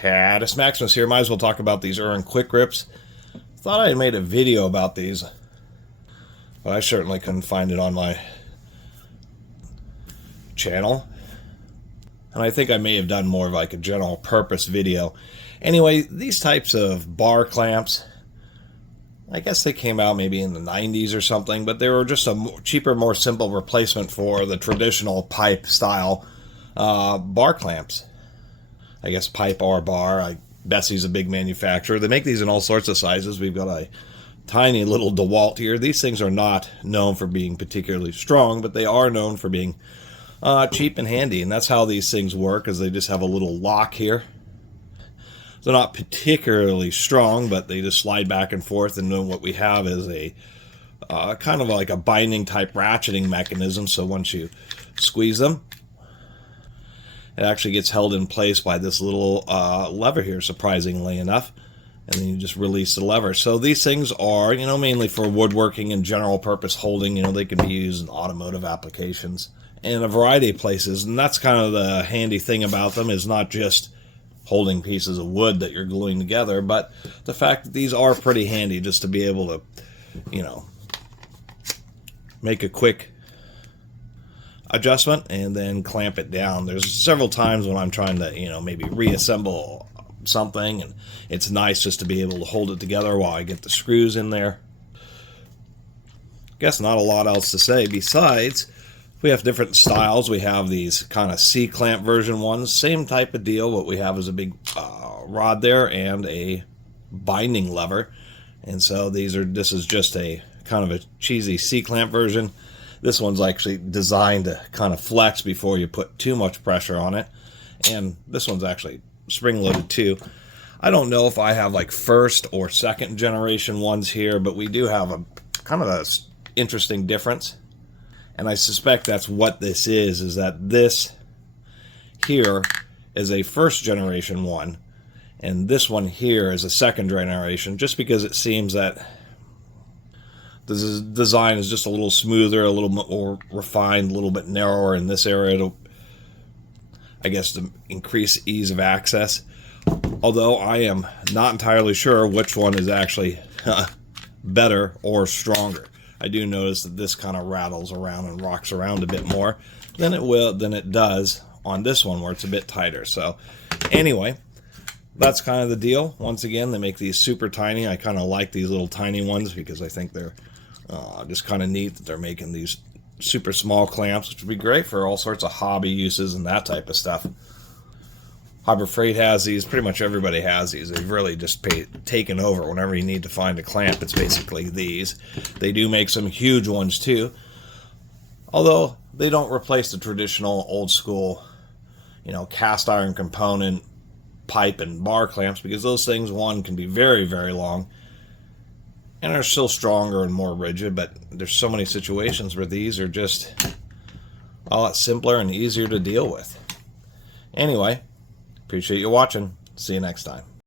Catus Maximus here. Might as well talk about these Irwin quick grips. Thought I had made a video about these, but I certainly couldn't find it on my channel. And I think I may have done more of like a general purpose video. Anyway, these types of bar clamps, I guess they came out maybe in the 90s or something, but they were just a cheaper, more simple replacement for the traditional pipe style bar clamps. I guess pipe or bar. Bessie's a big manufacturer. They make these in all sorts of sizes. We've got a tiny little DeWalt here. These things are not known for being particularly strong, but they are known for being cheap and handy. And that's how these things work, is they just have a little lock here. They're not particularly strong, but they just slide back and forth. And then what we have is a kind of like a binding type ratcheting mechanism. So once you squeeze them, it actually gets held in place by this little lever here, surprisingly enough. And then you just release the lever. So these things are, mainly for woodworking and general purpose holding. They can be used in automotive applications and a variety of places. And that's kind of the handy thing about them, is not just holding pieces of wood that you're gluing together, but the fact that these are pretty handy just to be able to, make a quick adjustment and then clamp it down. There's several times when I'm trying to, maybe reassemble something, and it's nice just to be able to hold it together while I get the screws in there. Guess not a lot else to say besides we have different styles. We have these kind of C-clamp version ones, same type of deal. What we have is a big rod there and a binding lever, and so this is just a kind of a cheesy C-clamp version. This one's actually designed to kind of flex before you put too much pressure on it. And this one's actually spring-loaded too. I don't know if I have like first or second generation ones here, but we do have a kind of a interesting difference. And I suspect that's what this is that this here is a first generation one, and this one here is a second generation, just because it seems that the design is just a little smoother, a little more refined, a little bit narrower in this area, I guess, to increase ease of access. Although I am not entirely sure which one is actually better or stronger. I do notice that this kind of rattles around and rocks around a bit more than it does on this one, where it's a bit tighter. So anyway, that's kind of the deal. Once again, they make these super tiny. I kind of like these little tiny ones because I think they're just kind of neat that they're making these super small clamps, which would be great for all sorts of hobby uses and that type of stuff. Harbor Freight has these. Pretty much everybody has these. They've really just taken over. Whenever you need to find a clamp, it's basically these. They do make some huge ones too, although they don't replace the traditional old school, cast iron component pipe and bar clamps, because those things, one, can be very, very long and are still stronger and more rigid, but there's so many situations where these are just a lot simpler and easier to deal with. Anyway, appreciate you watching. See you next time.